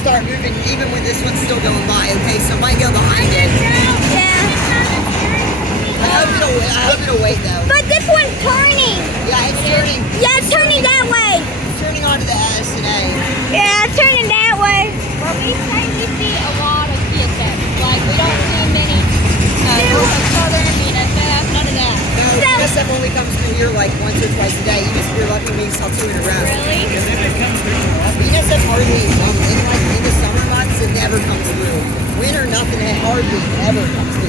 start moving even when this one's still going by, okay? So it might go behind it. Yeah. I hope it'll wait though. But this one's turning. Yeah, it's turning. Yeah, it's turning that way. It's turning onto the S and A. Yeah, it's turning that way. Well, we see a lot of BNSF. Like, we don't see many Southern, BNSF, none of that. No, BNSF only comes through here like once or twice a day. You're lucky when you saw 2 in a row. Really? BNSF hardly, in the summer months, it never comes through. Winter, nothing, it hardly ever comes through.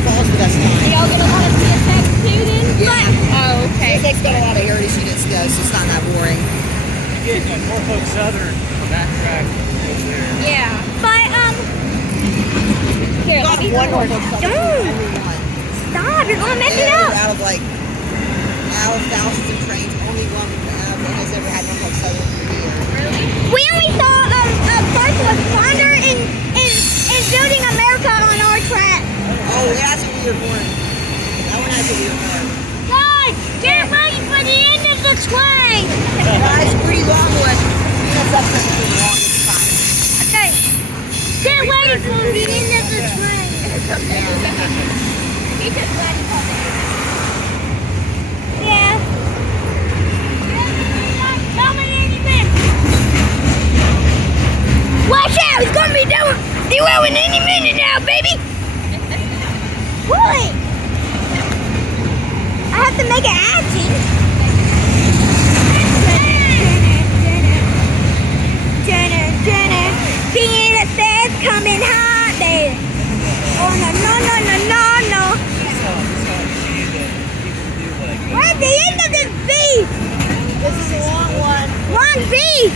Fall's the best time. Y'all get a lot of BNSF too then? Yeah. Oh, okay. BNSF's got a lot of heritage units though, so it's not that boring. You get Norfolk Southern on that track over there. Yeah. But, Here, let me One Norfolk Southern, Dude. only one. stop, you're going to mess it Yeah, up. out of thousands of trains, only one has ever had Norfolk Southern for a year. Really? We only saw first was Flounder and Building America on our track. Oh, it has a weird horn. That one has a weird horn. Guys, get ready for the end of the train. It's a pretty long one. BNSF has been the longest time. Okay, get ready for the end of the train. He just let it come in. Yeah. Coming in a minute. Watch out, it's gonna be doing any minute now, baby. What? I have to make it action. BNSF coming hot, baby. Oh no. We're at the end of this beef. This is a long one. Long beef.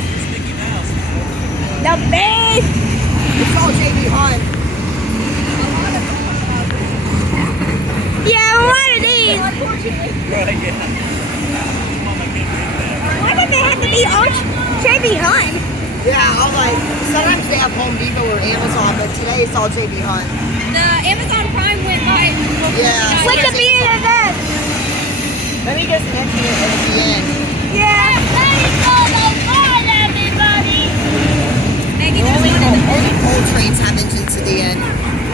The beef. It's all JB Hunt. Yeah, a lot of these. Right, yeah. Why did they have to be all JB Hunt? Yeah, sometimes they have Home Depot or Amazon, but today it's all JB Hunt. The Amazon Prime went by. Yeah. With the BNSF. Let me just mention it at the end. Yeah. Everybody. Maggie, Only coal trains have engines at the end.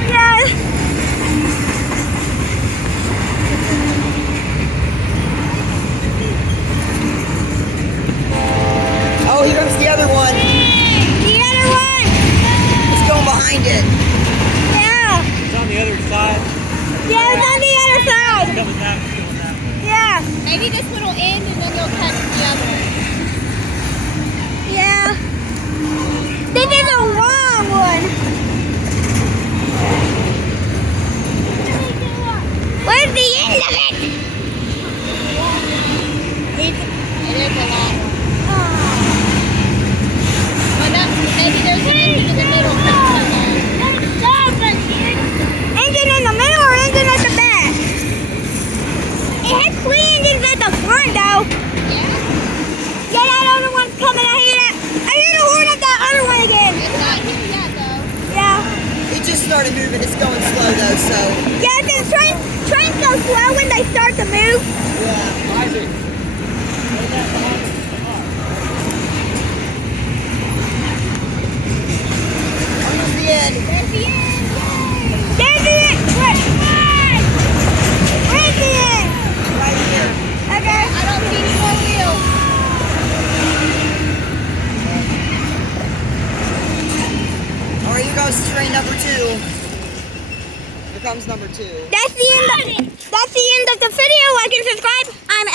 Yeah. Oh, here comes the other one. The other one. It's going behind it. Yeah. It's on the other side. Yeah, it's on the other side. Coming that way. Yeah. maybe this one will end and then you'll catch the other one. Yeah. This is a long one. Where's the end of it? It is a long one. Oh. But maybe there's an engine in the middle. Engine in the middle or engine at the back? It has 3 engines at the front though. Yeah. Yeah, that other one's coming. I hear that. I hear the horn of that other one again. It's not here yet though. Yeah. It just started moving. It's going slow though, so. Yeah, the trains go slow when they start to move. Yeah. Isaac. Almost the end. There's the end. There's the end. Where's the end? Right here. Okay. I don't see any more wheels. All right, here goes train number 2. Here comes number 2. That's the end of the video. Like and subscribe. I'm out.